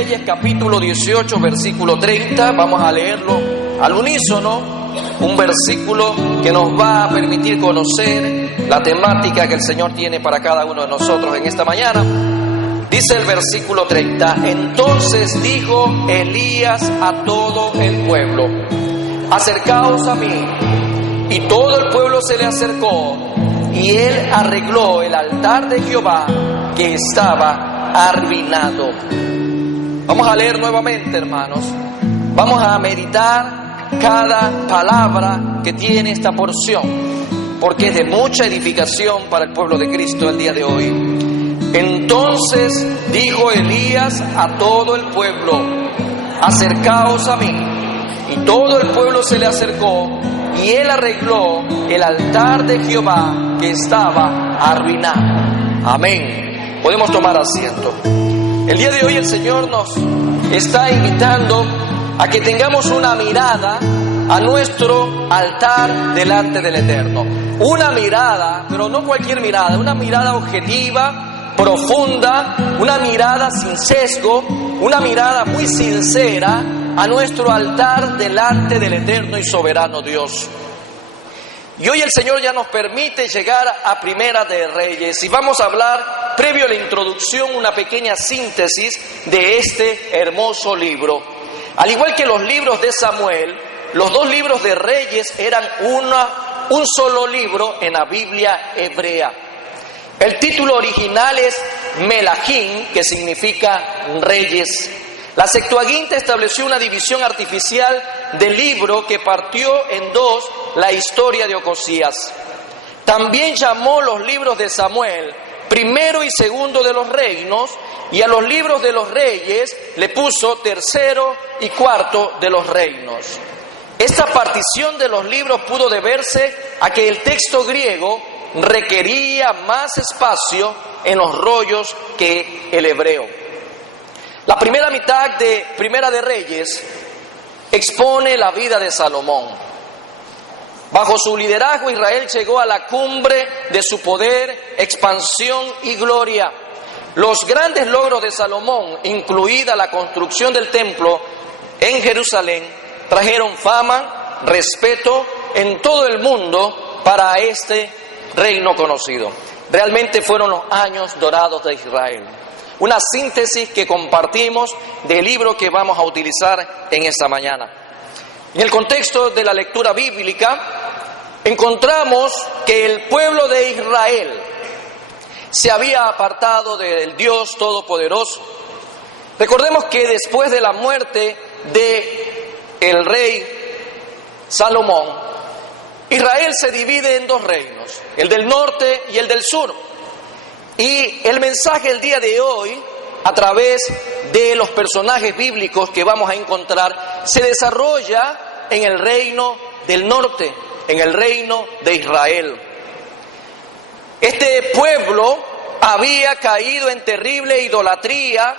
Reyes, capítulo 18, versículo 30. Vamos a leerlo al unísono, un versículo que nos va a permitir conocer la temática que el Señor tiene para cada uno de nosotros en esta mañana. Dice el versículo 30: entonces dijo Elías a todo el pueblo: acercaos a mí. Y todo el pueblo se le acercó, y él arregló el altar de Jehová que estaba arruinado. Vamos a leer nuevamente, hermanos. Vamos a meditar cada palabra que tiene esta porción, porque es de mucha edificación para el pueblo de Cristo el día de hoy. Entonces dijo Elías a todo el pueblo: acercaos a mí. Y todo el pueblo se le acercó, y él arregló el altar de Jehová que estaba arruinado. Amén. Podemos tomar asiento. El día de hoy el Señor nos está invitando a que tengamos una mirada a nuestro altar delante del Eterno. Una mirada, pero no cualquier mirada, una mirada objetiva, profunda, una mirada sin sesgo, una mirada muy sincera a nuestro altar delante del eterno y soberano Dios. Y hoy el Señor ya nos permite llegar a Primera de Reyes, y vamos a hablar, previo a la introducción, una pequeña síntesis de este hermoso libro. Al igual que los libros de Samuel, los dos libros de Reyes eran un solo libro en la Biblia hebrea. El título original es Melahim, que significa Reyes. La Septuaginta estableció una división artificial del libro que partió en dos la historia de Ocosías. También llamó los libros de Samuel primero y segundo de los reinos, y a los libros de los reyes le puso tercero y cuarto de los reinos. Esta partición de los libros pudo deberse a que el texto griego requería más espacio en los rollos que el hebreo. La primera mitad de Primera de Reyes expone la vida de Salomón. Bajo su liderazgo, Israel llegó a la cumbre de su poder, expansión y gloria. Los grandes logros de Salomón, incluida la construcción del templo en Jerusalén, trajeron fama, respeto en todo el mundo para este reino conocido. Realmente fueron los años dorados de Israel. Una síntesis que compartimos del libro que vamos a utilizar en esta mañana. En el contexto de la lectura bíblica, encontramos que el pueblo de Israel se había apartado del Dios Todopoderoso. Recordemos que después de la muerte del rey Salomón, Israel se divide en dos reinos, el del norte y el del sur. Y el mensaje el día de hoy, a través de los personajes bíblicos que vamos a encontrar, se desarrolla en el reino del norte, en el reino de Israel. Este pueblo había caído en terrible idolatría,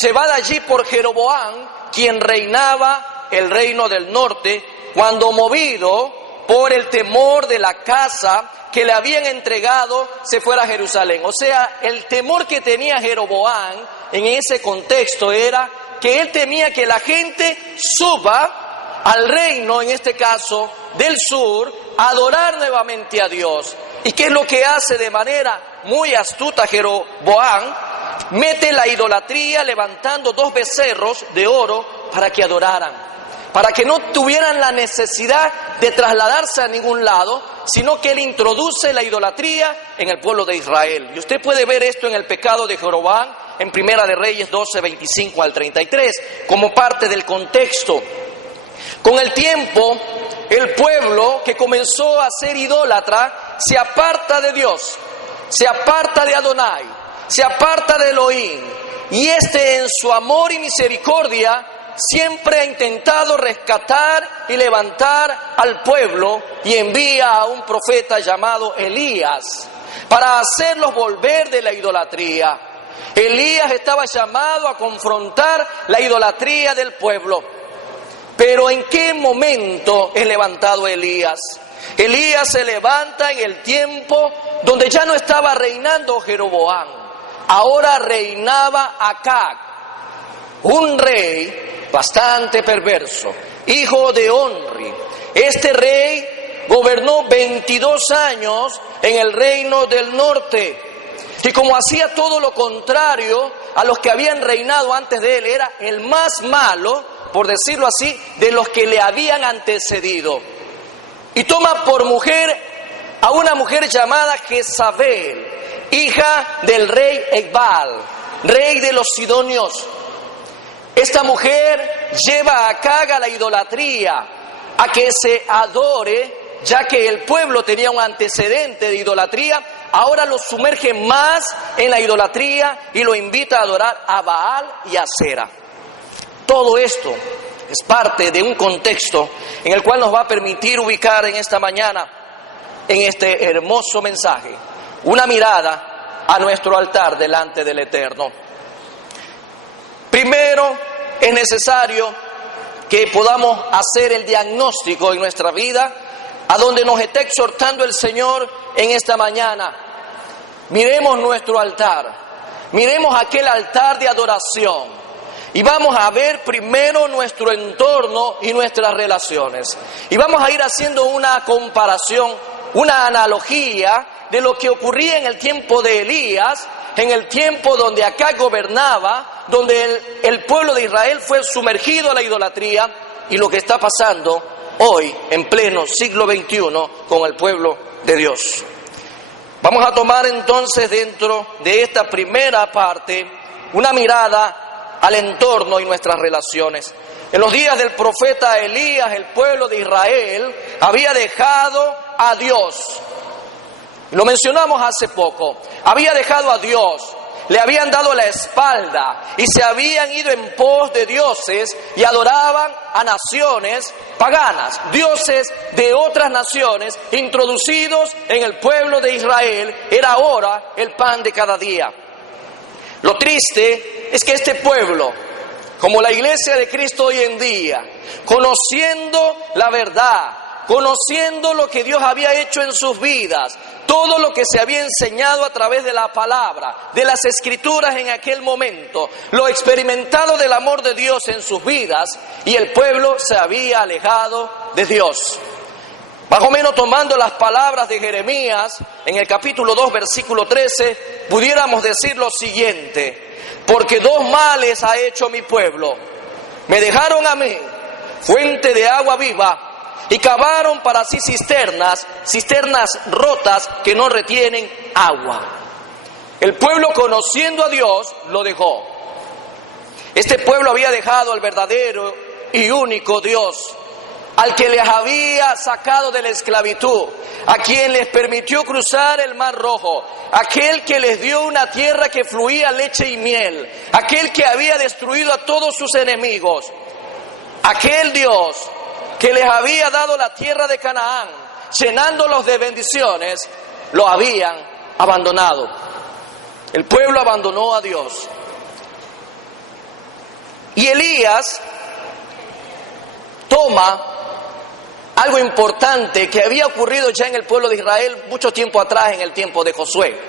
llevada allí por Jeroboam, quien reinaba el reino del norte, cuando movido por el temor de la casa que le habían entregado, se fuera a Jerusalén. O sea, el temor que tenía Jeroboam en ese contexto era que él temía que la gente suba al reino, en este caso del sur, a adorar nuevamente a Dios. ¿Y qué es lo que hace de manera muy astuta Jeroboam? Mete la idolatría levantando dos becerros de oro para que adoraran, para que no tuvieran la necesidad de trasladarse a ningún lado, sino que él introduce la idolatría en el pueblo de Israel. Y usted puede ver esto en el pecado de Jeroboam en Primera de Reyes 12, 25 al 33, como parte del contexto. Con el tiempo, el pueblo que comenzó a ser idólatra se aparta de Dios, se aparta de Adonai, se aparta de Elohim, y en su amor y misericordia siempre ha intentado rescatar y levantar al pueblo, y envía a un profeta llamado Elías para hacerlos volver de la idolatría. Elías estaba llamado a confrontar la idolatría del pueblo. Pero ¿en qué momento es levantado Elías? Elías se levanta en el tiempo donde ya no estaba reinando Jeroboam, ahora reinaba Acab. un rey bastante perverso, hijo de Onri. Este rey gobernó 22 años en el reino del norte, y como hacía todo lo contrario a los que habían reinado antes de él, era el más malo, por decirlo así, de los que le habían antecedido. Y toma por mujer a una mujer llamada Jezabel, hija del rey Egbal, rey de los sidonios. Esta mujer lleva a Agag a la idolatría, a que se adore, ya que el pueblo tenía un antecedente de idolatría. Ahora lo sumerge más en la idolatría y lo invita a adorar a Baal y a Asera. Todo esto es parte de un contexto en el cual nos va a permitir ubicar en esta mañana, en este hermoso mensaje, una mirada a nuestro altar delante del Eterno. Primero, es necesario que podamos hacer el diagnóstico en nuestra vida, a donde nos está exhortando el Señor en esta mañana. Miremos nuestro altar, miremos aquel altar de adoración y vamos a ver primero nuestro entorno y nuestras relaciones. Y vamos a ir haciendo una comparación, una analogía de lo que ocurría en el tiempo de Elías, en el tiempo donde Acab gobernaba, donde el pueblo de Israel fue sumergido a la idolatría, y lo que está pasando hoy en pleno siglo XXI con el pueblo de Dios. Vamos a tomar entonces dentro de esta primera parte una mirada al entorno y nuestras relaciones. En los días del profeta Elías, el pueblo de Israel había dejado a Dios. Lo mencionamos hace poco. Había dejado a Dios, le habían dado la espalda y se habían ido en pos de dioses y adoraban a naciones paganas, dioses de otras naciones introducidos en el pueblo de Israel. Era ahora el pan de cada día. Lo triste es que este pueblo, como la iglesia de Cristo hoy en día, conociendo la verdad, conociendo lo que Dios había hecho en sus vidas, todo lo que se había enseñado a través de la palabra, de las escrituras en aquel momento, lo experimentado del amor de Dios en sus vidas, y el pueblo se había alejado de Dios. Más o menos tomando las palabras de Jeremías en el capítulo 2, versículo 13, pudiéramos decir lo siguiente: porque dos males ha hecho mi pueblo. Me dejaron a mí, fuente de agua viva, y cavaron para sí cisternas rotas que no retienen agua. El pueblo, conociendo a Dios, lo dejó. Este pueblo había dejado al verdadero y único Dios, al que les había sacado de la esclavitud, a quien les permitió cruzar el Mar Rojo, aquel que les dio una tierra que fluía leche y miel, aquel que había destruido a todos sus enemigos, aquel Dios que les había dado la tierra de Canaán, llenándolos de bendiciones, lo habían abandonado. El pueblo abandonó a Dios. Y Elías toma algo importante que había ocurrido ya en el pueblo de Israel mucho tiempo atrás, en el tiempo de Josué.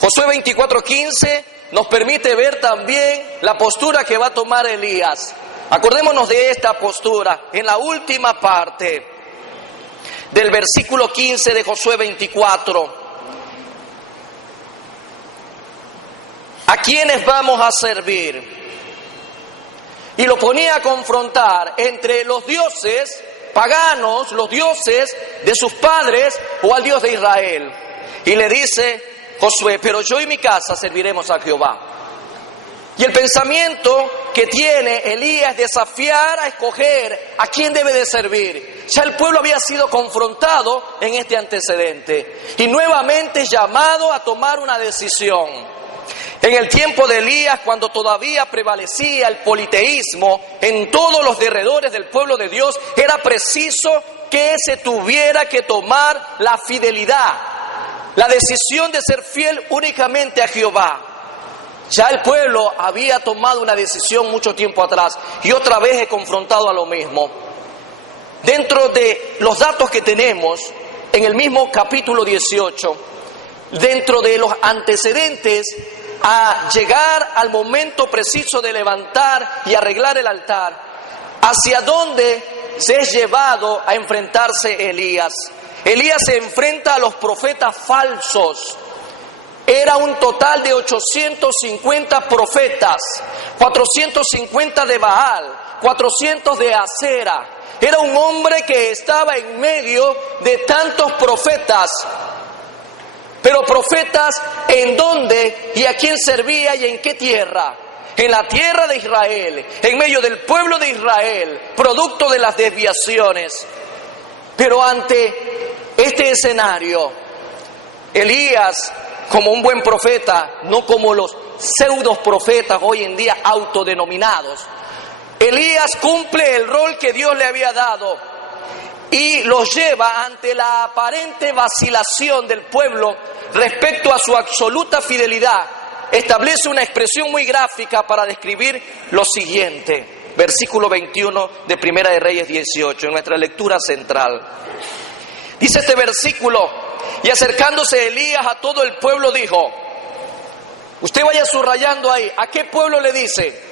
Josué 24:15 nos permite ver también la postura que va a tomar Elías. Acordémonos de esta postura en la última parte del versículo 15 de Josué 24. ¿A quiénes vamos a servir? Y lo ponía a confrontar entre los dioses paganos, los dioses de sus padres, o al Dios de Israel. Y le dice Josué: pero yo y mi casa serviremos a Jehová. Y el pensamiento que tiene Elías es desafiar a escoger a quién debe de servir. Ya el pueblo había sido confrontado en este antecedente y nuevamente llamado a tomar una decisión. En el tiempo de Elías, cuando todavía prevalecía el politeísmo en todos los derredores del pueblo de Dios, era preciso que se tuviera que tomar la fidelidad, la decisión de ser fiel únicamente a Jehová. Ya el pueblo había tomado una decisión mucho tiempo atrás y otra vez he confrontado a lo mismo. Dentro de los datos que tenemos en el mismo capítulo 18, dentro de los antecedentes a llegar al momento preciso de levantar y arreglar el altar, hacia donde se es llevado a enfrentarse Elías. Elías se enfrenta a los profetas falsos. Era un total de 850 profetas, 450 de Baal, 400 de Acera. Era un hombre que estaba en medio de tantos profetas. Pero profetas, ¿en dónde y a quién servía y en qué tierra? En la tierra de Israel, en medio del pueblo de Israel, producto de las desviaciones. Pero ante este escenario, Elías, como un buen profeta, no como los pseudos profetas hoy en día autodenominados, Elías cumple el rol que Dios le había dado y los lleva ante la aparente vacilación del pueblo respecto a su absoluta fidelidad. Establece una expresión muy gráfica para describir lo siguiente. Versículo 21 de Primera de Reyes 18, en nuestra lectura central. Dice este versículo: y acercándose Elías a todo el pueblo dijo, usted vaya subrayando ahí, ¿a qué pueblo le dice?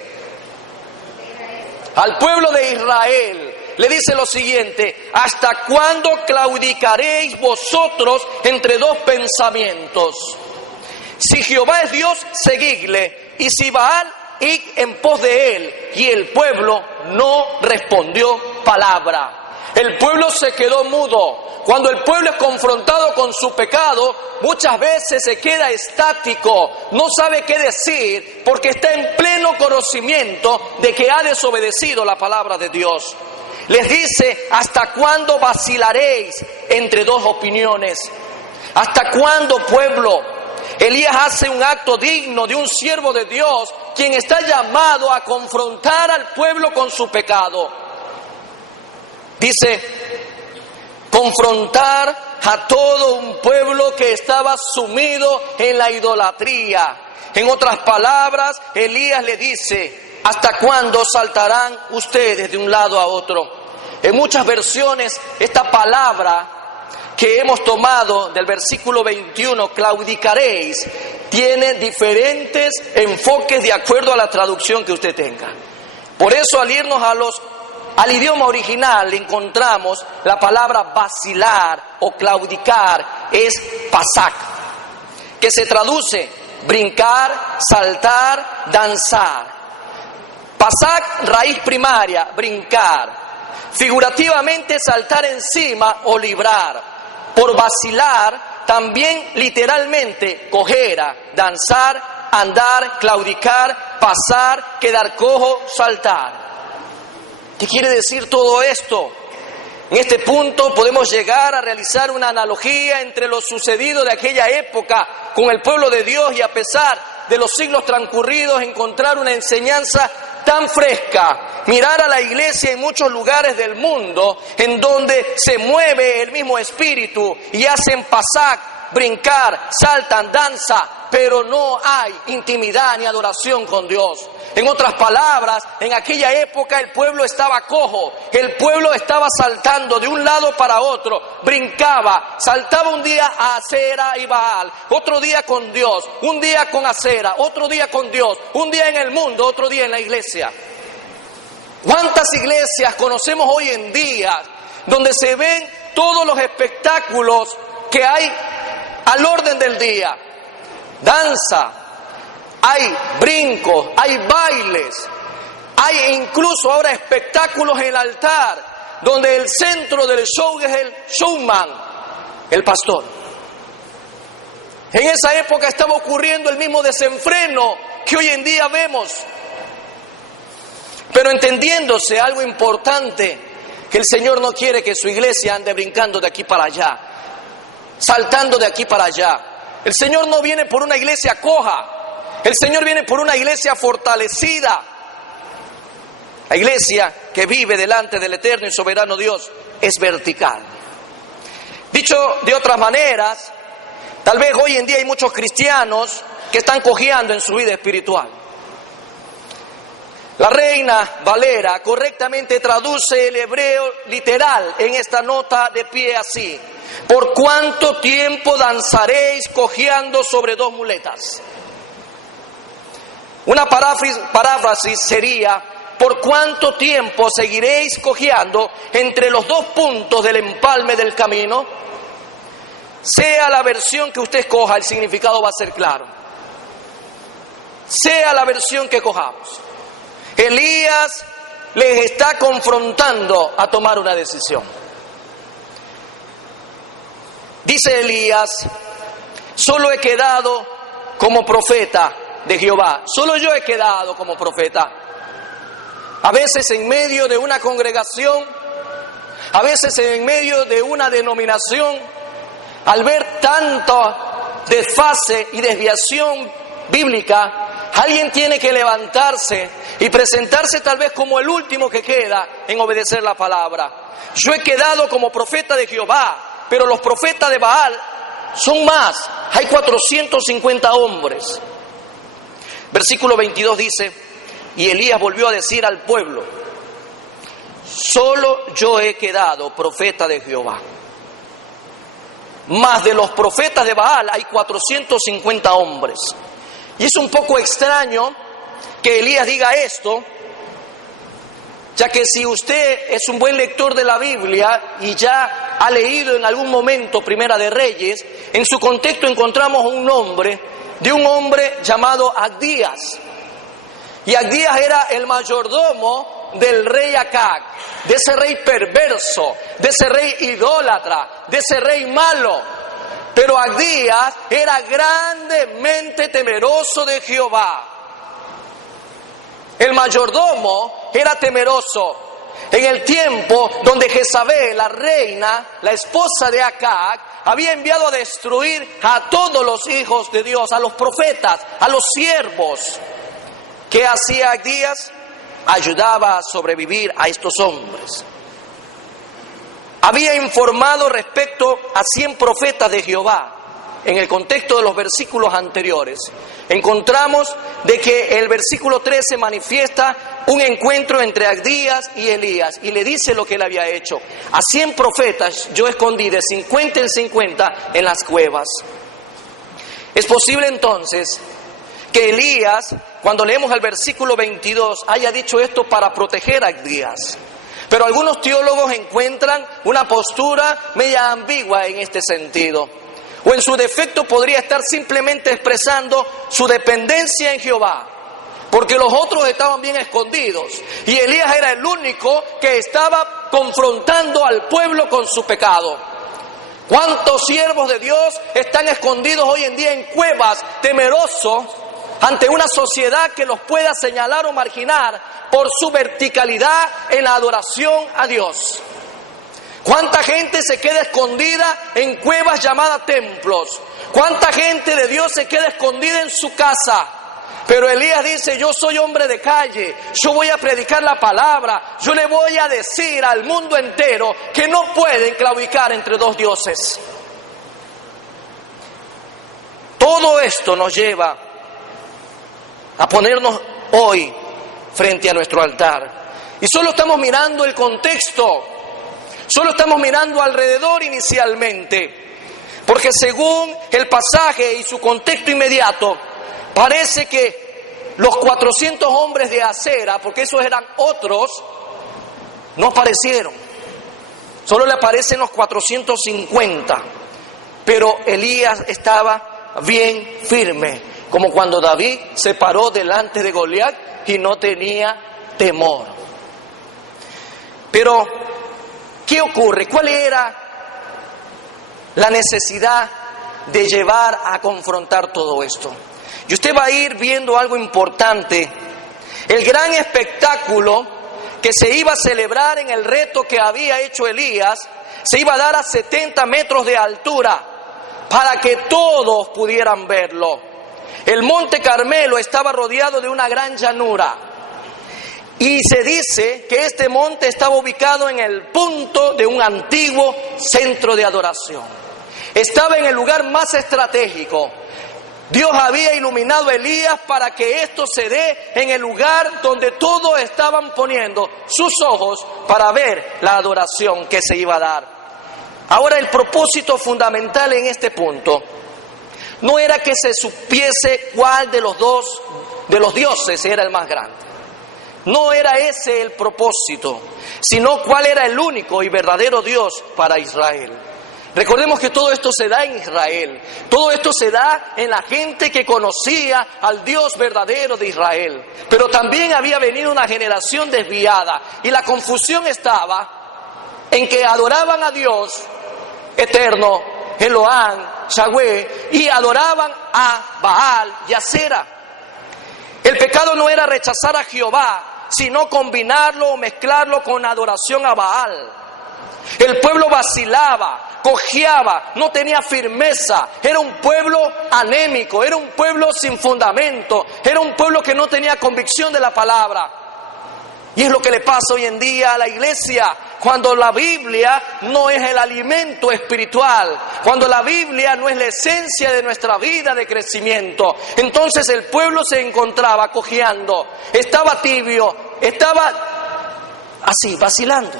Al pueblo de Israel. Le dice lo siguiente: ¿hasta cuándo claudicaréis vosotros entre dos pensamientos? Si Jehová es Dios, seguidle, y si Baal, id en pos de él. Y el pueblo no respondió palabra. El pueblo se quedó mudo. Cuando el pueblo es confrontado con su pecado, muchas veces se queda estático, no sabe qué decir, porque está en pleno conocimiento de que ha desobedecido la palabra de Dios. Les dice: ¿hasta cuándo vacilaréis entre dos opiniones? ¿Hasta cuándo, pueblo? Elías hace un acto digno de un siervo de Dios, quien está llamado a confrontar al pueblo con su pecado. Dice: confrontar a todo un pueblo que estaba sumido en la idolatría. En otras palabras, Elías le dice: ¿hasta cuándo saltarán ustedes de un lado a otro? En muchas versiones, esta palabra que hemos tomado del versículo 21, claudicaréis, tiene diferentes enfoques de acuerdo a la traducción que usted tenga. Por eso, al irnos al idioma original, encontramos la palabra vacilar o claudicar, es pasak, que se traduce brincar, saltar, danzar. Pasak, raíz primaria, brincar. Figurativamente, saltar encima o librar. Por vacilar, también literalmente, cojera, danzar, andar, claudicar, pasar, quedar cojo, saltar. ¿Qué quiere decir todo esto? En este punto podemos llegar a realizar una analogía entre lo sucedido de aquella época con el pueblo de Dios y, a pesar de los siglos transcurridos, encontrar una enseñanza tan fresca. Mirar a la iglesia en muchos lugares del mundo en donde se mueve el mismo espíritu y hacen pasak, brincar, saltan, danza, pero no hay intimidad ni adoración con Dios. En otras palabras, en aquella época el pueblo estaba cojo, el pueblo estaba saltando de un lado para otro, brincaba, saltaba un día a Acera y Baal, otro día con Dios, un día con Acera, otro día con Dios, un día en el mundo, otro día en la iglesia. ¿Cuántas iglesias conocemos hoy en día donde se ven todos los espectáculos que hay al orden del día? Danza, hay brincos, hay bailes, hay incluso ahora espectáculos en el altar, donde el centro del show es el showman, el pastor. En esa época estaba ocurriendo el mismo desenfreno que hoy en día vemos. Pero entendiéndose algo importante, que el Señor no quiere que su iglesia ande brincando de aquí para allá, saltando de aquí para allá. El Señor no viene por una iglesia coja, el Señor viene por una iglesia fortalecida. La iglesia que vive delante del eterno y soberano Dios es vertical. Dicho de otras maneras, tal vez hoy en día hay muchos cristianos que están cojeando en su vida espiritual. La Reina Valera correctamente traduce el hebreo literal en esta nota de pie así: ¿por cuánto tiempo danzaréis cojeando sobre dos muletas? Una paráfrasis sería: ¿por cuánto tiempo seguiréis cojeando entre los dos puntos del empalme del camino? Sea la versión que usted escoja, el significado va a ser claro. Sea la versión que cojamos, Elías les está confrontando a tomar una decisión. Dice Elías: solo he quedado como profeta de Jehová. Solo yo he quedado como profeta. A veces en medio de una congregación, a veces en medio de una denominación, al ver tanta desfase y desviación bíblica, alguien tiene que levantarse y presentarse tal vez como el último que queda en obedecer la palabra. Yo he quedado como profeta de Jehová, pero los profetas de Baal son más. Hay 450 hombres. Versículo 22 dice: y Elías volvió a decir al pueblo: solo yo he quedado profeta de Jehová. Más de los profetas de Baal hay 450 hombres. Y es un poco extraño que Elías diga esto, ya que si usted es un buen lector de la Biblia y ya ha leído en algún momento Primera de Reyes, en su contexto encontramos un nombre de un hombre llamado Abdías. Y Abdías era el mayordomo del rey Acab, de ese rey perverso, de ese rey idólatra, de ese rey malo. Pero Abdías era grandemente temeroso de Jehová. El mayordomo era temeroso. En el tiempo donde Jezabel, la reina, la esposa de Acab, había enviado a destruir a todos los hijos de Dios, a los profetas, a los siervos. ¿Qué hacía Abdías? Ayudaba a sobrevivir a estos hombres. Había informado respecto a 100 profetas de Jehová. En el contexto de los versículos anteriores, encontramos de que el versículo 13 manifiesta un encuentro entre Abdías y Elías, y le dice lo que él había hecho. A 100 profetas yo escondí de 50 en 50 en las cuevas. Es posible entonces que Elías, cuando leemos el versículo 22, haya dicho esto para proteger a Abdías. Pero algunos teólogos encuentran una postura media ambigua en este sentido. O en su defecto podría estar simplemente expresando su dependencia en Jehová, porque los otros estaban bien escondidos y Elías era el único que estaba confrontando al pueblo con su pecado. ¿Cuántos siervos de Dios están escondidos hoy en día en cuevas, temerosos ante una sociedad que los pueda señalar o marginar por su verticalidad en la adoración a Dios? ¿Cuánta gente se queda escondida en cuevas llamadas templos? ¿Cuánta gente de Dios se queda escondida en su casa? Pero Elías dice: yo soy hombre de calle, yo voy a predicar la palabra, yo le voy a decir al mundo entero que no pueden claudicar entre dos dioses. Todo esto nos lleva a ponernos hoy frente a nuestro altar. Y solo estamos mirando el contexto. Solo estamos mirando alrededor inicialmente, porque según el pasaje y su contexto inmediato, parece que los 400 hombres de acera, porque esos eran otros, no aparecieron. Solo le aparecen los 450. Pero Elías estaba bien firme, como cuando David se paró delante de Goliat y no tenía temor. Pero ¿qué ocurre? ¿Cuál era la necesidad de llevar a confrontar todo esto? Y usted va a ir viendo algo importante. El gran espectáculo que se iba a celebrar en el reto que había hecho Elías, se iba a dar a 70 metros de altura para que todos pudieran verlo. El monte Carmelo estaba rodeado de una gran llanura. Y se dice que este monte estaba ubicado en el punto de un antiguo centro de adoración. Estaba en el lugar más estratégico. Dios había iluminado a Elías para que esto se dé en el lugar donde todos estaban poniendo sus ojos para ver la adoración que se iba a dar. Ahora, el propósito fundamental en este punto no era que se supiese cuál de los dioses era el más grande. No era ese el propósito, sino cuál era el único y verdadero Dios para Israel. Recordemos que todo esto se da en Israel, todo esto se da en la gente que conocía al Dios verdadero de Israel. Pero también había venido una generación desviada y la confusión estaba en que adoraban a Dios eterno, Elohim, Yahweh, y adoraban a Baal y a Asera. El pecado no era rechazar a Jehová, sino combinarlo o mezclarlo con adoración a Baal. El pueblo vacilaba, cojeaba, no tenía firmeza, era un pueblo anémico, era un pueblo sin fundamento, era un pueblo que no tenía convicción de la palabra. Y es lo que le pasa hoy en día a la iglesia, cuando la Biblia no es el alimento espiritual, cuando la Biblia no es la esencia de nuestra vida de crecimiento. Entonces el pueblo se encontraba cojeando, estaba tibio, estaba así, vacilando.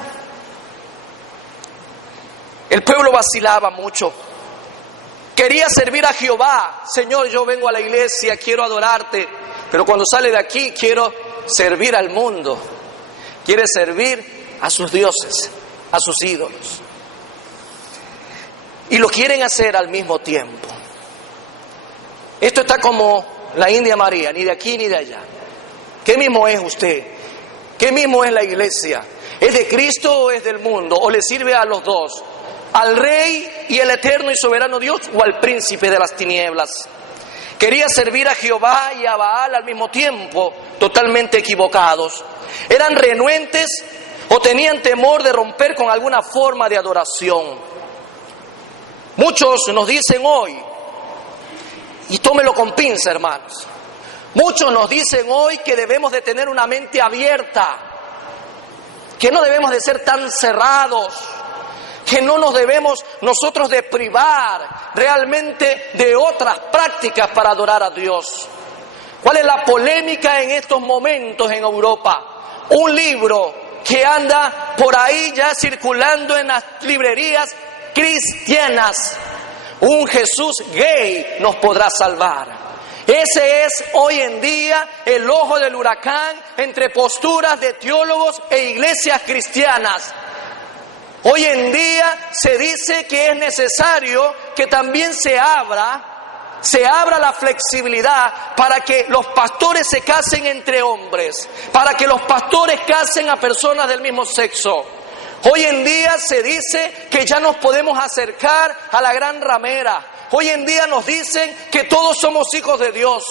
El pueblo vacilaba mucho. Quería servir a Jehová. Señor, yo vengo a la iglesia, quiero adorarte, pero cuando sale de aquí quiero servir al mundo. Quiere servir a sus dioses, a sus ídolos. Y lo quieren hacer al mismo tiempo. Esto está como la India María, ni de aquí ni de allá. ¿Qué mismo es usted? ¿Qué mismo es la iglesia? ¿Es de Cristo o es del mundo? ¿O le sirve a los dos? ¿Al Rey y el eterno y soberano Dios o al príncipe de las tinieblas? Quería servir a Jehová y a Baal al mismo tiempo, totalmente equivocados. Eran renuentes o tenían temor de romper con alguna forma de adoración. Muchos nos dicen hoy, y tómelo con pinza, hermanos, muchos nos dicen hoy que debemos de tener una mente abierta, que no debemos de ser tan cerrados, que no nos debemos nosotros de privar realmente de otras prácticas para adorar a Dios. ¿Cuál es la polémica en estos momentos en Europa? Un libro que anda por ahí ya circulando en las librerías cristianas. Un Jesús gay nos podrá salvar. Ese es hoy en día el ojo del huracán entre posturas de teólogos e iglesias cristianas. Hoy en día se dice que es necesario que también se abra la flexibilidad para que los pastores se casen entre hombres, para que los pastores casen a personas del mismo sexo. Hoy en día se dice que ya nos podemos acercar a la gran ramera. Hoy en día nos dicen que todos somos hijos de Dios.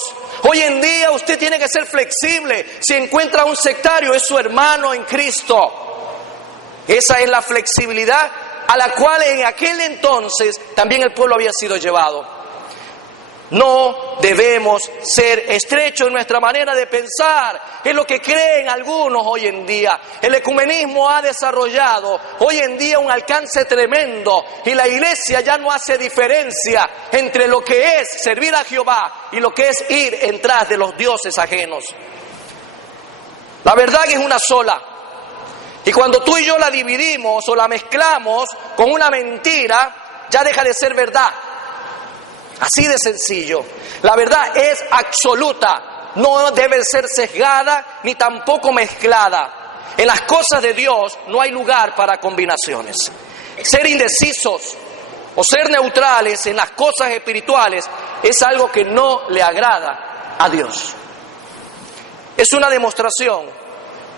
Hoy en día usted tiene que ser flexible. Si encuentra un sectario, es su hermano en Cristo. Esa es la flexibilidad a la cual en aquel entonces también el pueblo había sido llevado. No debemos ser estrechos en nuestra manera de pensar, es lo que creen algunos hoy en día. El ecumenismo ha desarrollado hoy en día un alcance tremendo y la iglesia ya no hace diferencia entre lo que es servir a Jehová y lo que es ir en tras de los dioses ajenos. La verdad que es una sola. Y cuando tú y yo la dividimos o la mezclamos con una mentira, ya deja de ser verdad. Así de sencillo. La verdad es absoluta, no debe ser sesgada ni tampoco mezclada. En las cosas de Dios no hay lugar para combinaciones. Ser indecisos o ser neutrales en las cosas espirituales es algo que no le agrada a Dios. Es una demostración,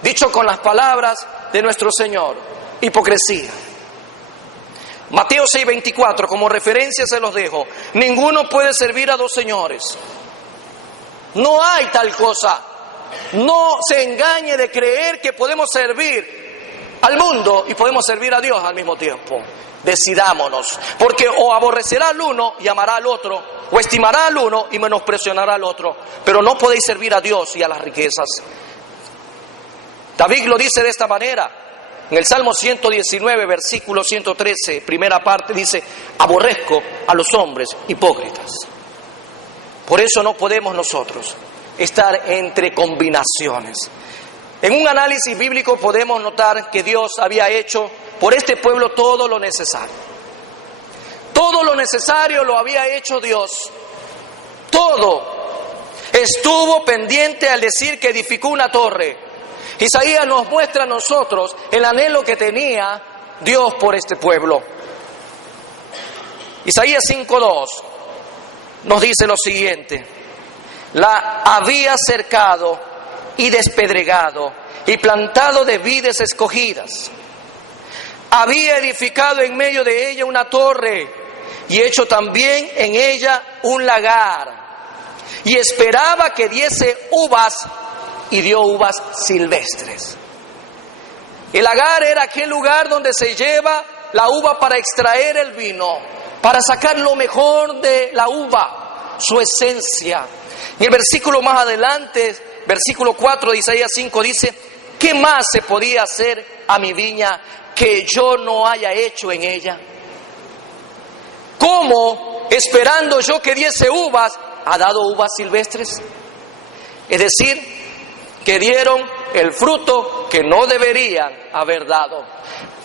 dicho con las palabras de nuestro Señor, hipocresía. Mateo 6:24, como referencia se los dejo. Ninguno puede servir a dos señores. No hay tal cosa. No se engañe de creer que podemos servir al mundo y podemos servir a Dios al mismo tiempo. Decidámonos, porque o aborrecerá al uno y amará al otro, o estimará al uno y menospreciará al otro. Pero no podéis servir a Dios y a las riquezas. David lo dice de esta manera. En el Salmo 119, versículo 113, primera parte, dice: aborrezco a los hombres hipócritas. Por eso no podemos nosotros estar entre combinaciones. En un análisis bíblico podemos notar que Dios había hecho por este pueblo todo lo necesario. Todo lo necesario lo había hecho Dios. todo estuvo pendiente al decir que edificó una torre. Isaías nos muestra a nosotros el anhelo que tenía Dios por este pueblo. Isaías 5:2 nos dice lo siguiente: la había cercado y despedregado y plantado de vides escogidas. Había edificado en medio de ella una torre y hecho también en ella un lagar. Y esperaba que diese uvas y dio uvas silvestres. El lagar era aquel lugar donde se lleva la uva para extraer el vino, para sacar lo mejor de la uva, su esencia. En el versículo más adelante, versículo 4 de Isaías 5 dice: ¿qué más se podía hacer a mi viña que yo no haya hecho en ella? ¿Cómo, esperando yo que diese uvas, ha dado uvas silvestres? Es decir, que dieron el fruto que no deberían haber dado.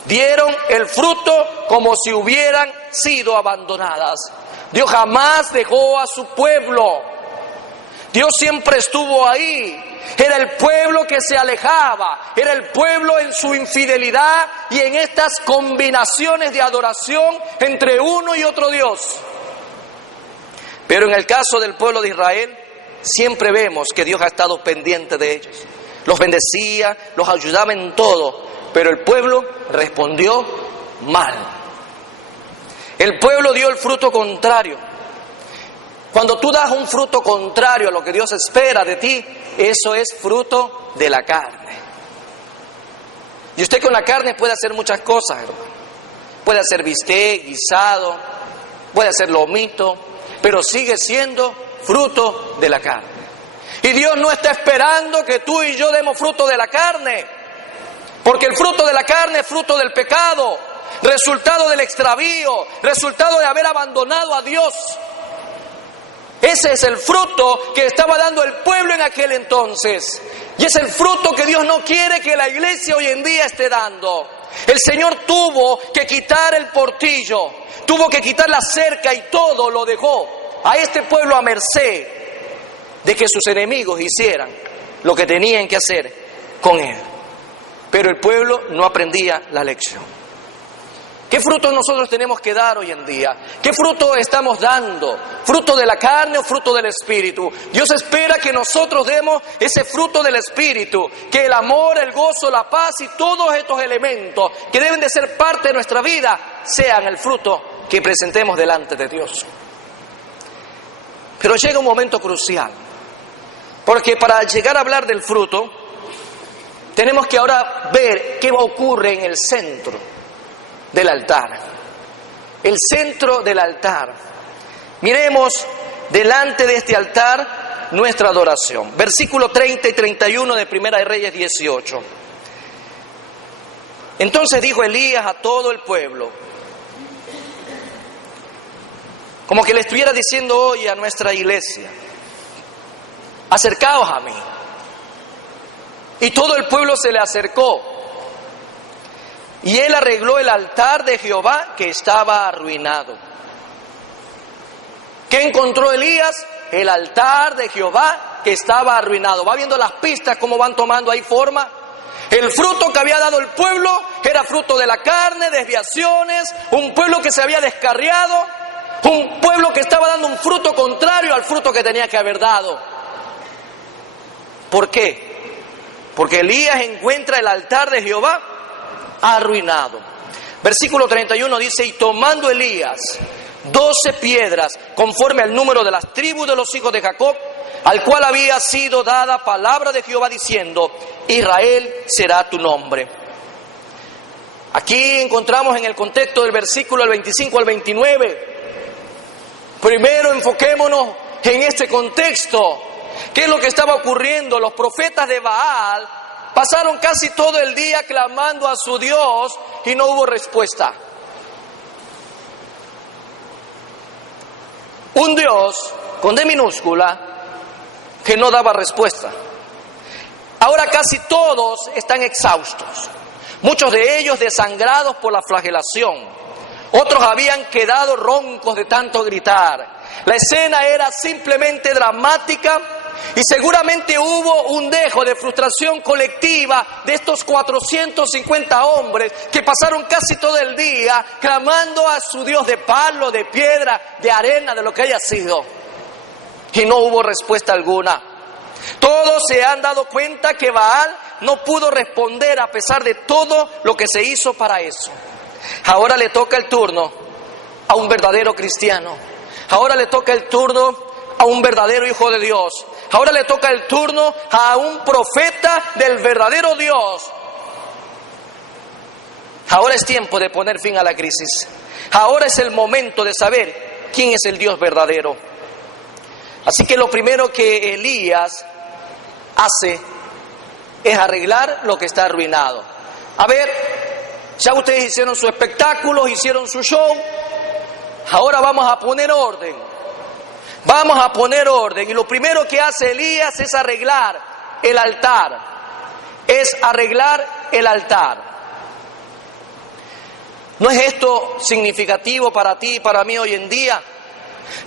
Dieron el fruto como si hubieran sido abandonadas. Dios jamás dejó a su pueblo. Dios siempre estuvo ahí. Era el pueblo que se alejaba, era el pueblo en su infidelidad y en estas combinaciones de adoración entre uno y otro Dios. Pero en el caso del pueblo de Israel, siempre vemos que Dios ha estado pendiente de ellos. Los bendecía, los ayudaba en todo, pero el pueblo respondió mal. El pueblo dio el fruto contrario. Cuando tú das un fruto contrario a lo que Dios espera de ti, eso es fruto de la carne. Y usted con la carne puede hacer muchas cosas, hermano. Puede hacer bistec, guisado, puede hacer lomito, pero sigue siendo fruto de la carne. Y Dios no está esperando que tú y yo demos fruto de la carne, porque el fruto de la carne es fruto del pecado, resultado del extravío, resultado de haber abandonado a Dios. Ese es el fruto que estaba dando el pueblo en aquel entonces. Y es el fruto que Dios no quiere que la iglesia hoy en día esté dando. El Señor tuvo que quitar el portillo, tuvo que quitar la cerca y todo lo dejó a este pueblo a merced de que sus enemigos hicieran lo que tenían que hacer con él. Pero el pueblo no aprendía la lección. ¿Qué fruto nosotros tenemos que dar hoy en día? ¿Qué fruto estamos dando? ¿Fruto de la carne o fruto del Espíritu? Dios espera que nosotros demos ese fruto del Espíritu, que el amor, el gozo, la paz y todos estos elementos que deben de ser parte de nuestra vida sean el fruto que presentemos delante de Dios. Pero llega un momento crucial, porque para llegar a hablar del fruto, tenemos que ahora ver qué ocurre en el centro del altar. El centro del altar. Miremos delante de este altar nuestra adoración. Versículo 30 y 31 de Primera de Reyes 18. Entonces dijo Elías a todo el pueblo, como que le estuviera diciendo hoy a nuestra iglesia: acercaos a mí. Y todo el pueblo se le acercó. Y él arregló el altar de Jehová que estaba arruinado. ¿Qué encontró Elías? El altar de Jehová que estaba arruinado. Va viendo las pistas cómo van tomando ahí forma. El fruto que había dado el pueblo era fruto de la carne, desviaciones, un pueblo que se había descarriado, un pueblo que estaba dando un fruto contrario al fruto que tenía que haber dado. ¿Por qué? Porque Elías encuentra el altar de Jehová arruinado. Versículo 31 dice: y tomando Elías 12 piedras conforme al número de las tribus de los hijos de Jacob, al cual había sido dada palabra de Jehová diciendo: Israel será tu nombre. Aquí encontramos en el contexto del versículo del 25 al 29. Primero enfoquémonos en este contexto. ¿Qué es lo que estaba ocurriendo? Los profetas de Baal pasaron casi todo el día clamando a su Dios y no hubo respuesta. Un Dios con D minúscula que no daba respuesta. Ahora casi todos están exhaustos, muchos de ellos desangrados por la flagelación. Otros habían quedado roncos de tanto gritar. La escena era simplemente dramática y seguramente hubo un dejo de frustración colectiva de estos 450 hombres que pasaron casi todo el día clamando a su Dios de palo, de piedra, de arena, de lo que haya sido. Y no hubo respuesta alguna. Todos se han dado cuenta que Baal no pudo responder a pesar de todo lo que se hizo para eso. Ahora le toca el turno a un verdadero cristiano. Ahora le toca el turno a un verdadero hijo de Dios. Ahora le toca el turno a un profeta del verdadero Dios. Ahora es tiempo de poner fin a la crisis. Ahora es el momento de saber quién es el Dios verdadero. Así que lo primero que Elías hace es arreglar lo que está arruinado. A ver, ya ustedes hicieron su espectáculo, hicieron su show. Ahora vamos a poner orden. Vamos a poner orden. Y lo primero que hace Elías es arreglar el altar. Es arreglar el altar. ¿No es esto significativo para ti y para mí hoy en día?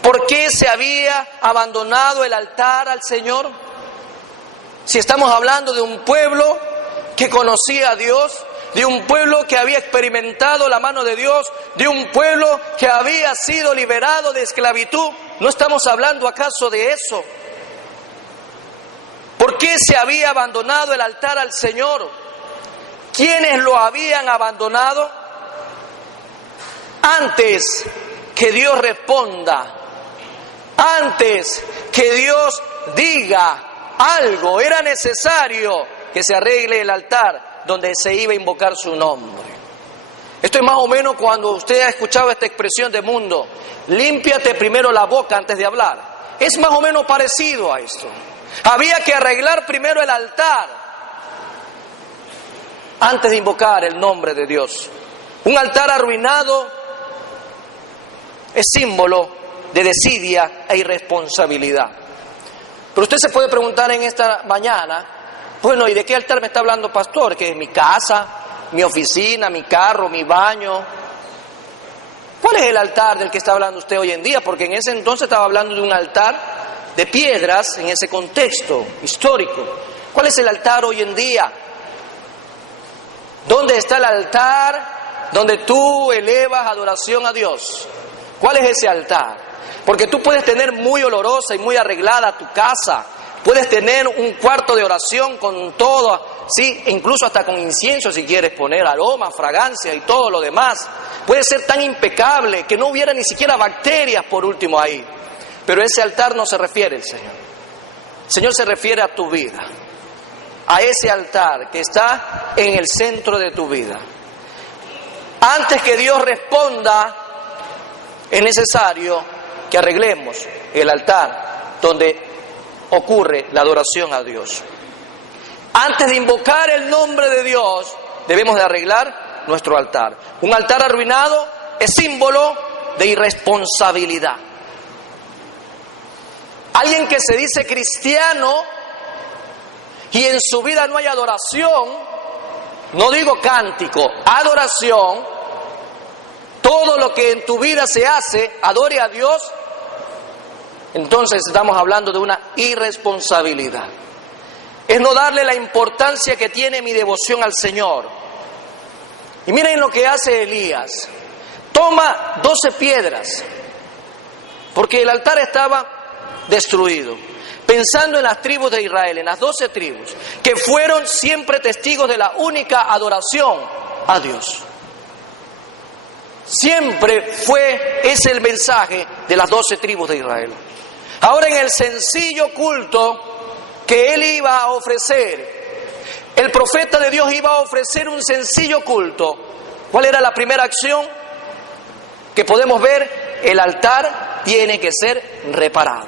¿Por qué se había abandonado el altar al Señor? Si estamos hablando de un pueblo que conocía a Dios, de un pueblo que había experimentado la mano de Dios, de un pueblo que había sido liberado de esclavitud, ¿no estamos hablando acaso de eso? ¿Por qué se había abandonado el altar al Señor? ¿Quiénes lo habían abandonado? Antes que Dios responda, antes que Dios diga algo, era necesario que se arregle el altar donde se iba a invocar su nombre. Esto es más o menos cuando usted ha escuchado esta expresión de mundo: límpiate primero la boca antes de hablar. Es más o menos parecido a esto. Había que arreglar primero el altar antes de invocar el nombre de Dios. Un altar arruinado es símbolo de desidia e irresponsabilidad. Pero usted se puede preguntar en esta mañana: bueno, ¿y de qué altar me está hablando, pastor? ¿Que es mi casa, mi oficina, mi carro, mi baño? ¿Cuál es el altar del que está hablando usted hoy en día? Porque en ese entonces estaba hablando de un altar de piedras en ese contexto histórico. ¿Cuál es el altar hoy en día? ¿Dónde está el altar donde tú elevas adoración a Dios? ¿Cuál es ese altar? Porque tú puedes tener muy olorosa y muy arreglada tu casa. Puedes tener un cuarto de oración con todo, sí, incluso hasta con incienso si quieres poner aroma, fragancia y todo lo demás. Puede ser tan impecable que no hubiera ni siquiera bacterias por último ahí. Pero ese altar no se refiere al Señor. El Señor se refiere a tu vida, a ese altar que está en el centro de tu vida. Antes que Dios responda, es necesario que arreglemos el altar donde ocurre la adoración a Dios. Antes de invocar el nombre de Dios, debemos de arreglar nuestro altar. Un altar arruinado es símbolo de irresponsabilidad. Alguien que se dice cristiano y en su vida no hay adoración, no digo cántico, adoración, todo lo que en tu vida se hace, adore a Dios, entonces estamos hablando de una irresponsabilidad. Es no darle la importancia que tiene mi devoción al Señor. Y miren lo que hace Elías. Toma 12 piedras, porque el altar estaba destruido. Pensando en las tribus de Israel, en las 12 tribus, que fueron siempre testigos de la única adoración a Dios. Siempre es el mensaje de las 12 tribus de Israel. Ahora en el sencillo culto que él iba a ofrecer, el profeta de Dios iba a ofrecer un sencillo culto. ¿Cuál era la primera acción que podemos ver? El altar tiene que ser reparado.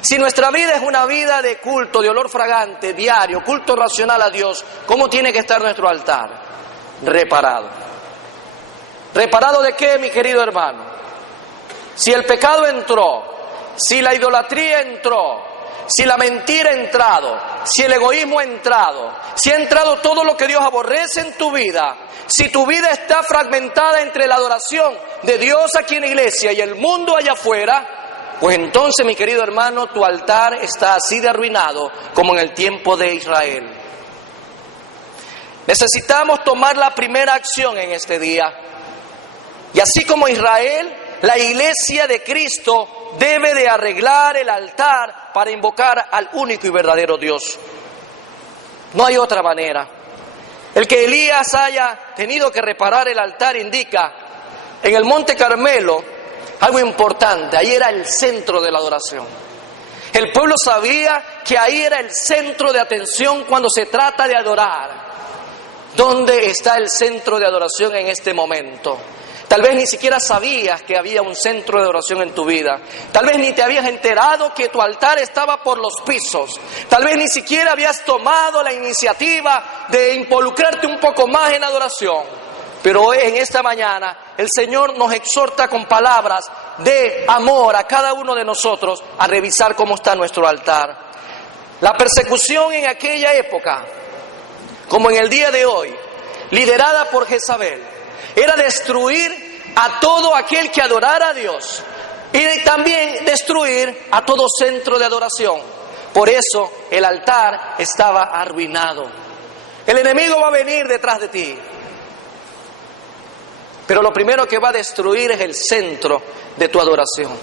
Si nuestra vida es una vida de culto, de olor fragante, diario, culto racional a Dios, ¿cómo tiene que estar nuestro altar? Reparado. ¿Reparado de qué, mi querido hermano? Si el pecado entró, si la idolatría entró, si la mentira ha entrado, si el egoísmo ha entrado, si ha entrado todo lo que Dios aborrece en tu vida, si tu vida está fragmentada entre la adoración de Dios aquí en la iglesia y el mundo allá afuera, pues entonces, mi querido hermano, tu altar está así de arruinado como en el tiempo de Israel. Necesitamos tomar la primera acción en este día. Y así como Israel, la iglesia de Cristo debe de arreglar el altar para invocar al único y verdadero Dios. No hay otra manera. El que Elías haya tenido que reparar el altar indica en el Monte Carmelo algo importante. Ahí era el centro de la adoración. El pueblo sabía que ahí era el centro de atención cuando se trata de adorar. ¿Dónde está el centro de adoración en este momento? Tal vez ni siquiera sabías que había un centro de adoración en tu vida. Tal vez ni te habías enterado que tu altar estaba por los pisos. Tal vez ni siquiera habías tomado la iniciativa de involucrarte un poco más en adoración. Pero hoy, en esta mañana, el Señor nos exhorta con palabras de amor a cada uno de nosotros a revisar cómo está nuestro altar. La persecución en aquella época, como en el día de hoy, liderada por Jezabel, era destruir a todo aquel que adorara a Dios y también destruir a todo centro de adoración. Por eso el altar estaba arruinado. El enemigo va a venir detrás de ti, pero lo primero que va a destruir es el centro de tu adoración.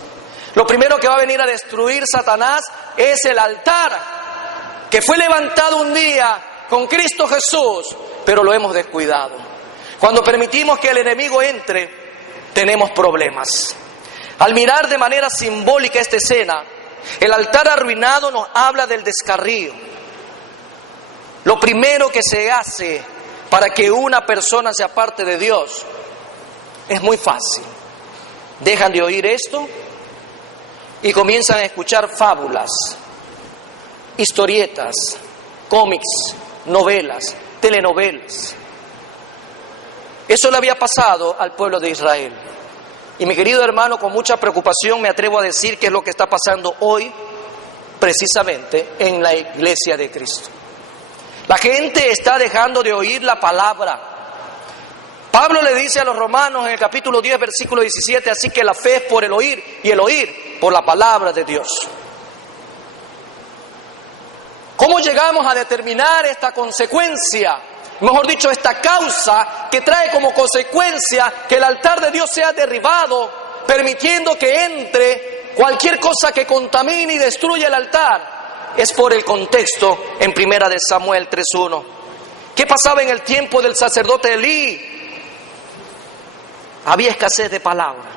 Lo primero que va a venir a destruir Satanás es el altar que fue levantado un día con Cristo Jesús, pero lo hemos descuidado. Cuando permitimos que el enemigo entre, tenemos problemas. Al mirar de manera simbólica esta escena, el altar arruinado nos habla del descarrío. Lo primero que se hace para que una persona se aparte de Dios es muy fácil. Dejan de oír esto y comienzan a escuchar fábulas, historietas, cómics, novelas, telenovelas. Eso le había pasado al pueblo de Israel. Y mi querido hermano, con mucha preocupación me atrevo a decir que es lo que está pasando hoy, precisamente en la iglesia de Cristo. La gente está dejando de oír la palabra. Pablo le dice a los romanos en el capítulo 10, versículo 17, así que la fe es por el oír y el oír por la palabra de Dios. ¿Cómo llegamos a determinar esta consecuencia? Mejor dicho, esta causa que trae como consecuencia que el altar de Dios sea derribado, permitiendo que entre cualquier cosa que contamine y destruya el altar. Es por el contexto en 1 Samuel 3:1. ¿Qué pasaba en el tiempo del sacerdote Elí? Había escasez de palabra.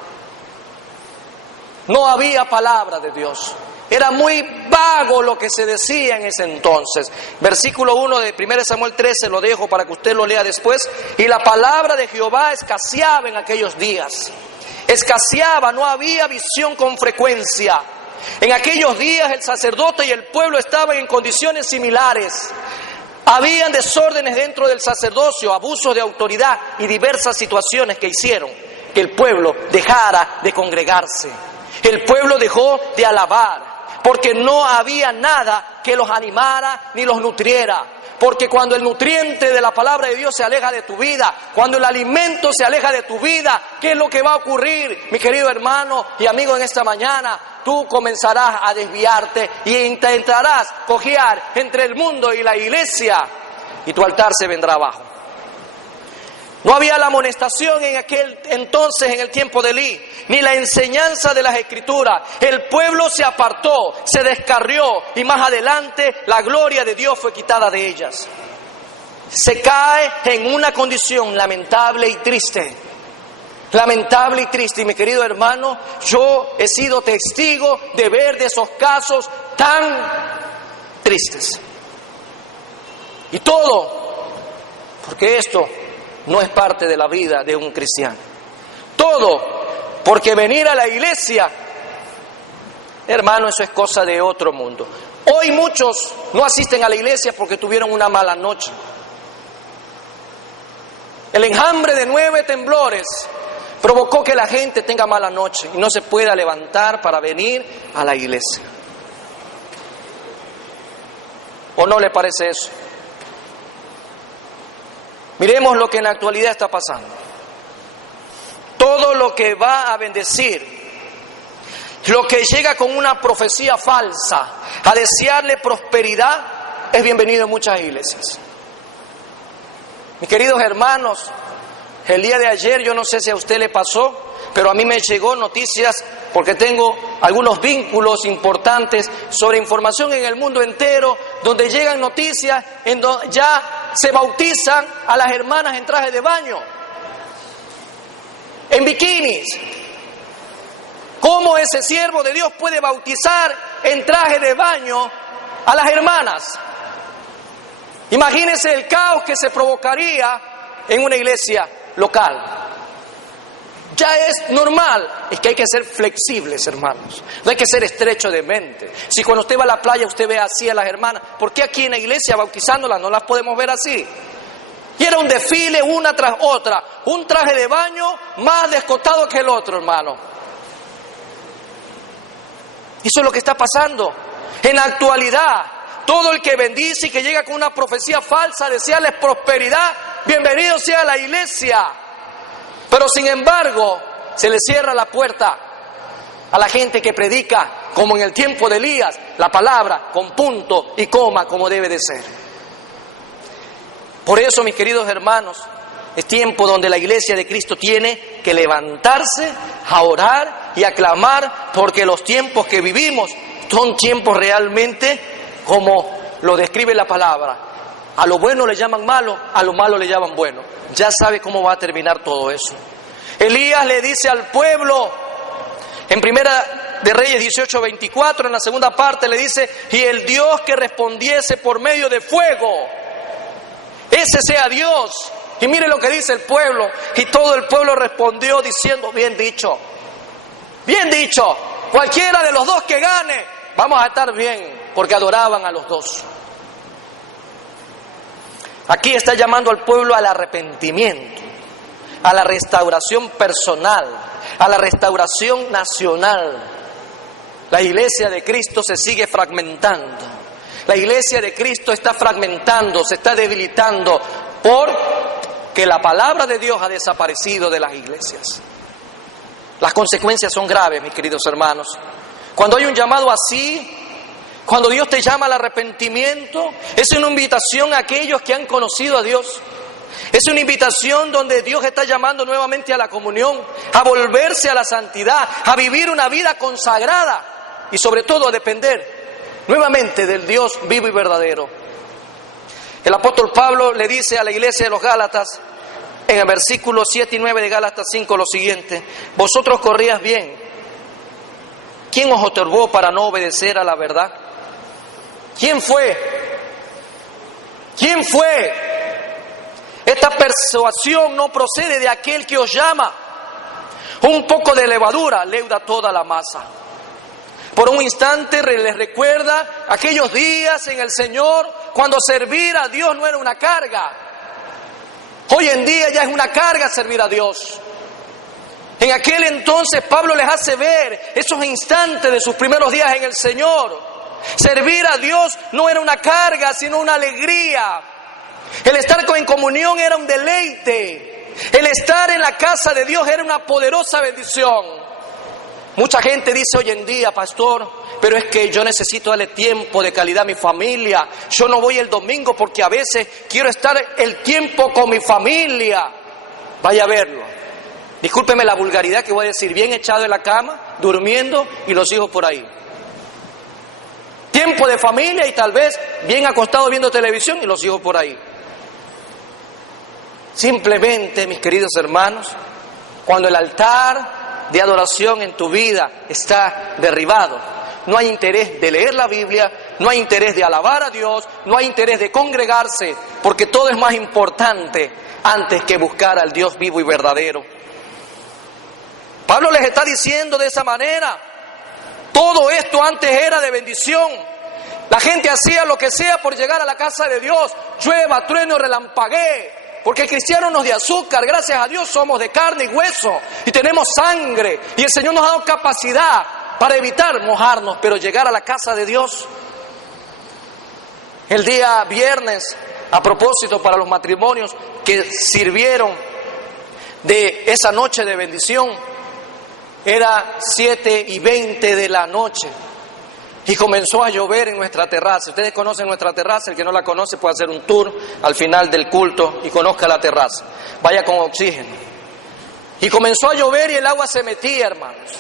No había palabra de Dios. Era muy vago lo que se decía en ese entonces. Versículo 1 de 1 Samuel 13 lo dejo para que usted lo lea después. Y la palabra de Jehová escaseaba en aquellos días. Escaseaba, no había visión con frecuencia. En aquellos días el sacerdote y el pueblo estaban en condiciones similares. Habían desórdenes dentro del sacerdocio, abusos de autoridad y diversas situaciones que hicieron que el pueblo dejara de congregarse. El pueblo dejó de alabar. Porque no había nada que los animara ni los nutriera. Porque cuando el nutriente de la palabra de Dios se aleja de tu vida, cuando el alimento se aleja de tu vida, ¿qué es lo que va a ocurrir, mi querido hermano y amigo, en esta mañana? Tú comenzarás a desviarte y intentarás cojear entre el mundo y la iglesia y tu altar se vendrá abajo. No había la amonestación en aquel entonces, en el tiempo de Elí, ni la enseñanza de las Escrituras. El pueblo se apartó, se descarrió y más adelante la gloria de Dios fue quitada de ellas. Se cae en una condición lamentable y triste. Lamentable y triste. Y mi querido hermano, yo he sido testigo de ver de esos casos tan tristes. Y todo, porque esto no es parte de la vida de un cristiano. Todo, porque venir a la iglesia, hermano, eso es cosa de otro mundo. Hoy muchos no asisten a la iglesia porque tuvieron una mala noche. El enjambre de 9 temblores provocó que la gente tenga mala noche y no se pueda levantar para venir a la iglesia. ¿O no le parece eso? Miremos lo que en la actualidad está pasando. Todo lo que va a bendecir, lo que llega con una profecía falsa a desearle prosperidad, es bienvenido en muchas iglesias. Mis queridos hermanos, el día de ayer, yo no sé si a usted le pasó, pero a mí me llegó noticias, porque tengo algunos vínculos importantes sobre información en el mundo entero, donde llegan noticias en donde ya se bautizan a las hermanas en traje de baño, en bikinis. ¿Cómo ese siervo de Dios puede bautizar en traje de baño a las hermanas? Imagínense el caos que se provocaría en una iglesia local. Ya es normal, es que hay que ser flexibles, hermanos. No hay que ser estrecho de mente. Si cuando usted va a la playa usted ve así a las hermanas, ¿por qué aquí en la iglesia bautizándolas no las podemos ver así? Y era un desfile una tras otra, un traje de baño más descotado que el otro, hermano. Eso es lo que está pasando. En la actualidad, todo el que bendice y que llega con una profecía falsa, desearles prosperidad, bienvenido sea a la iglesia. Pero sin embargo, se le cierra la puerta a la gente que predica, como en el tiempo de Elías, la palabra con punto y coma como debe de ser. Por eso, mis queridos hermanos, es tiempo donde la iglesia de Cristo tiene que levantarse a orar y a clamar, porque los tiempos que vivimos son tiempos realmente como lo describe la palabra. A lo bueno le llaman malo, a lo malo le llaman bueno. Ya sabe cómo va a terminar todo eso. Elías le dice al pueblo, en Primera de Reyes 18:24, en la segunda parte le dice, y el Dios que respondiese por medio de fuego, ese sea Dios. Y mire lo que dice el pueblo, y todo el pueblo respondió diciendo, bien dicho, cualquiera de los dos que gane, vamos a estar bien, porque adoraban a los dos. Aquí está llamando al pueblo al arrepentimiento, a la restauración personal, a la restauración nacional. La iglesia de Cristo se sigue fragmentando. La iglesia de Cristo está fragmentando, se está debilitando porque la palabra de Dios ha desaparecido de las iglesias. Las consecuencias son graves, mis queridos hermanos. Cuando hay un llamado así, cuando Dios te llama al arrepentimiento, es una invitación a aquellos que han conocido a Dios. Es una invitación donde Dios está llamando nuevamente a la comunión, a volverse a la santidad, a vivir una vida consagrada y sobre todo a depender nuevamente del Dios vivo y verdadero. El apóstol Pablo le dice a la iglesia de los Gálatas, en el versículo 7 y 9 de Gálatas 5, lo siguiente: vosotros corríais bien. ¿Quién os otorgó para no obedecer a la verdad? ¿Quién fue? Esta persuasión no procede de aquel que os llama. Un poco de levadura leuda toda la masa. Por un instante les recuerda aquellos días en el Señor cuando servir a Dios no era una carga. Hoy en día ya es una carga servir a Dios. En aquel entonces Pablo les hace ver esos instantes de sus primeros días en el Señor. Servir a Dios no era una carga, sino una alegría. El estar en comunión era un deleite. El estar en la casa de Dios era una poderosa bendición. Mucha gente dice hoy en día, pastor, pero es que yo necesito darle tiempo de calidad a mi familia. Yo no voy el domingo porque a veces quiero estar el tiempo con mi familia. Vaya a verlo. Discúlpeme la vulgaridad que voy a decir, bien echado en la cama, durmiendo y los hijos por ahí. Tiempo de familia y tal vez bien acostado viendo televisión y los hijos por ahí. Simplemente, mis queridos hermanos, cuando el altar de adoración en tu vida está derribado, no hay interés de leer la Biblia, no hay interés de alabar a Dios, no hay interés de congregarse, porque todo es más importante antes que buscar al Dios vivo y verdadero. Pablo les está diciendo de esa manera, todo esto antes era de bendición. La gente hacía lo que sea por llegar a la casa de Dios, llueva, trueno, relampaguee. Porque cristianos no de azúcar, gracias a Dios somos de carne y hueso y tenemos sangre. Y el Señor nos ha dado capacidad para evitar mojarnos, pero llegar a la casa de Dios. El día viernes, a propósito para los matrimonios que sirvieron de esa noche de bendición, era 7:20 de la noche y comenzó a llover en nuestra terraza. Ustedes conocen nuestra terraza, el que no la conoce puede hacer un tour al final del culto y conozca la terraza. Vaya con oxígeno. Y comenzó a llover y el agua se metía, hermanos.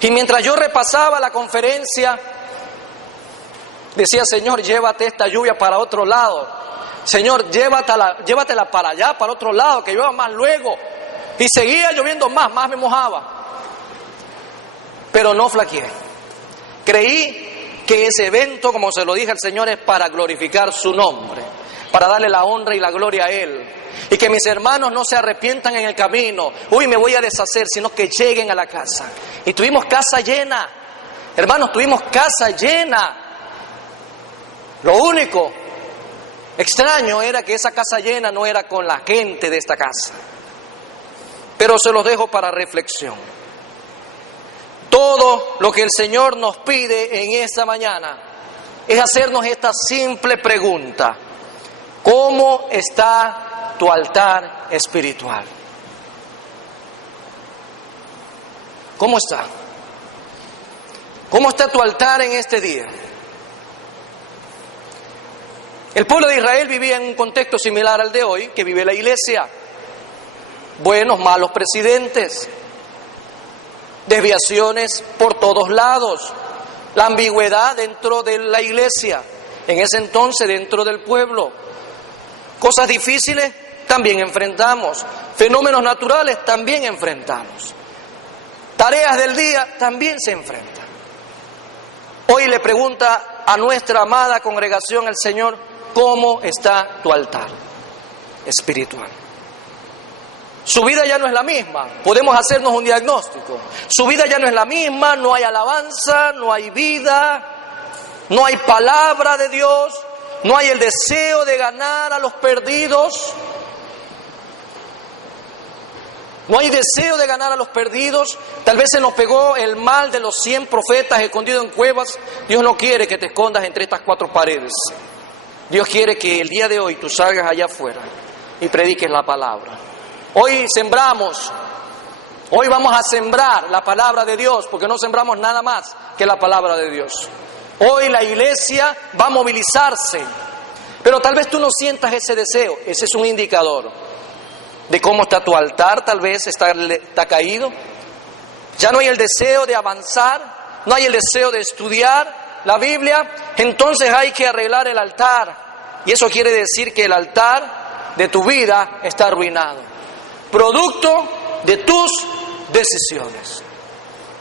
Y mientras yo repasaba la conferencia, decía: Señor, llévate esta lluvia para otro lado. Señor, llévatela para allá, para otro lado, que llueva más luego. Y seguía lloviendo más me mojaba. Pero no flaqueé. Creí que ese evento, como se lo dije al Señor, es para glorificar su nombre, para darle la honra y la gloria a Él. Y que mis hermanos no se arrepientan en el camino. Uy, me voy a deshacer, sino que lleguen a la casa. Y tuvimos casa llena. Hermanos, tuvimos casa llena. Lo único extraño era que esa casa llena no era con la gente de esta casa. Pero se los dejo para reflexión. Todo lo que el Señor nos pide en esta mañana es hacernos esta simple pregunta: ¿cómo está tu altar espiritual? ¿Cómo está? ¿Cómo está tu altar en este día? El pueblo de Israel vivía en un contexto similar al de hoy que vive la iglesia. Buenos, malos presidentes, desviaciones por todos lados, la ambigüedad dentro de la iglesia, en ese entonces dentro del pueblo. Cosas difíciles también enfrentamos, fenómenos naturales también enfrentamos, tareas del día también se enfrentan. Hoy le pregunta a nuestra amada congregación el Señor: ¿cómo está tu altar espiritual? Su vida ya no es la misma, podemos hacernos un diagnóstico. Su vida ya no es la misma, no hay alabanza, no hay vida, no hay palabra de Dios, no hay el deseo de ganar a los perdidos. No hay deseo de ganar a los perdidos. Tal vez se nos pegó el mal de los 100 profetas escondidos en cuevas. Dios no quiere que te escondas entre estas 4 paredes. Dios quiere que el día de hoy tú salgas allá afuera y prediques la palabra. Hoy sembramos, hoy vamos a sembrar la palabra de Dios, porque no sembramos nada más que la palabra de Dios. Hoy la iglesia va a movilizarse, pero tal vez tú no sientas ese deseo. Ese es un indicador de cómo está tu altar. Tal vez está caído. Ya no hay el deseo de avanzar, no hay el deseo de estudiar la Biblia. Entonces hay que arreglar el altar, y eso quiere decir que el altar de tu vida está arruinado, producto de tus decisiones,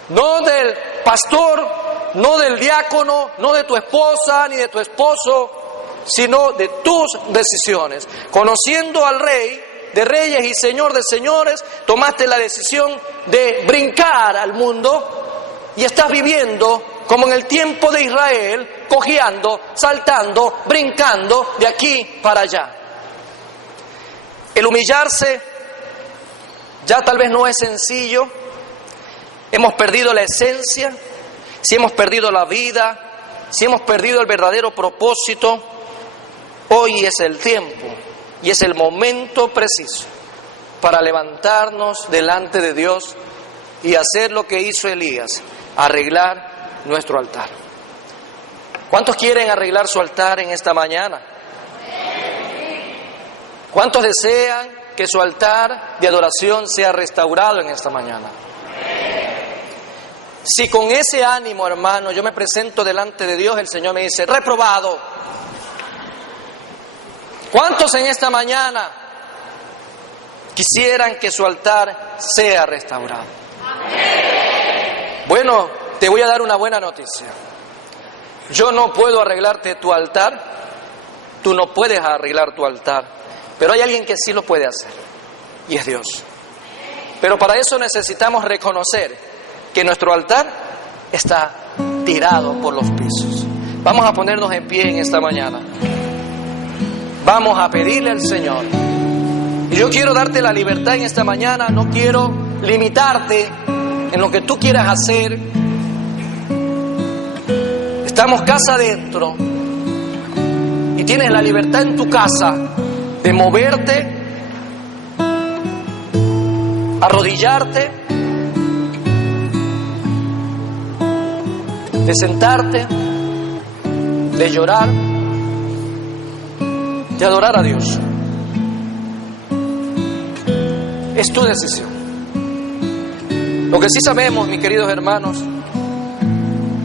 no del pastor, no del diácono, no de tu esposa ni de tu esposo, sino de tus decisiones. Conociendo al Rey de Reyes y Señor de Señores, tomaste la decisión de brincar al mundo y estás viviendo como en el tiempo de Israel, cojeando, saltando, brincando de aquí para allá. El humillarse ya tal vez no es sencillo. Hemos perdido la esencia, si hemos perdido la vida, si hemos perdido el verdadero propósito. Hoy es el tiempo y es el momento preciso para levantarnos delante de Dios y hacer lo que hizo Elías: arreglar nuestro altar. ¿Cuántos quieren arreglar su altar en esta mañana? ¿Cuántos desean que su altar de adoración sea restaurado en esta mañana? Si con ese ánimo, hermano, yo me presento delante de Dios, el Señor me dice: reprobado. ¿Cuántos en esta mañana quisieran que su altar sea restaurado? Bueno, te voy a dar una buena noticia. Yo no puedo arreglarte tu altar, tú no puedes arreglar tu altar, pero hay alguien que sí lo puede hacer, y es Dios. Pero para eso necesitamos reconocer que nuestro altar está tirado por los pisos. Vamos a ponernos en pie en esta mañana. Vamos a pedirle al Señor. Y yo quiero darte la libertad en esta mañana, no quiero limitarte en lo que tú quieras hacer. Estamos casa adentro. y tienes la libertad en tu casa de moverte, arrodillarte, de sentarte, de llorar, de adorar a Dios. Es tu decisión. Lo que sí sabemos, mis queridos hermanos,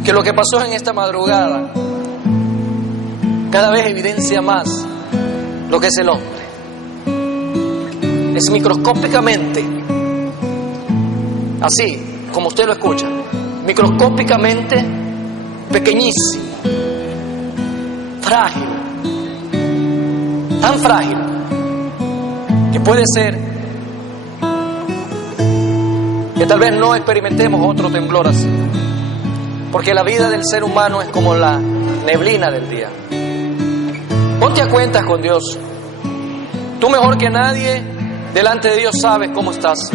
que lo que pasó en esta madrugada cada vez evidencia más lo que es el hombre. Es microscópicamente, así como usted lo escucha, microscópicamente pequeñísimo, frágil, tan frágil que puede ser que tal vez no experimentemos otro temblor así, porque la vida del ser humano es como la neblina del día. Ponte a cuentas con Dios. Tú mejor que nadie delante de Dios sabes cómo estás.